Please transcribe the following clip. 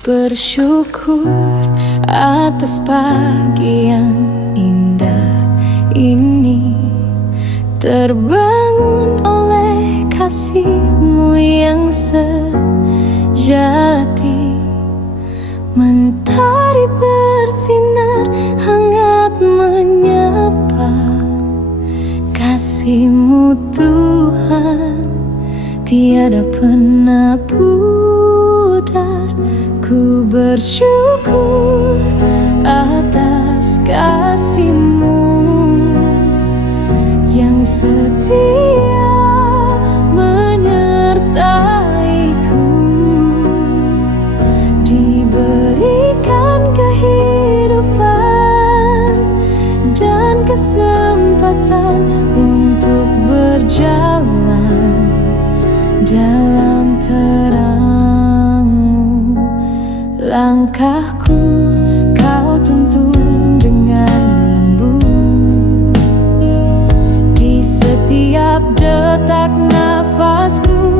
Bersyukur atas pagi yang indah ini, terbangun oleh kasih-Mu yang sejati. Mentari bersinar hangat menyapa, kasih-Mu Tuhan tiada pernah pudar. Ku bersyukur atas kasih-Mu yang setia menyertaiku, diberikan kehidupan dan kesempatan untuk berjalan dalam terang-Mu. Langkahku Kau tuntun dengan lembut, di setiap detak nafasku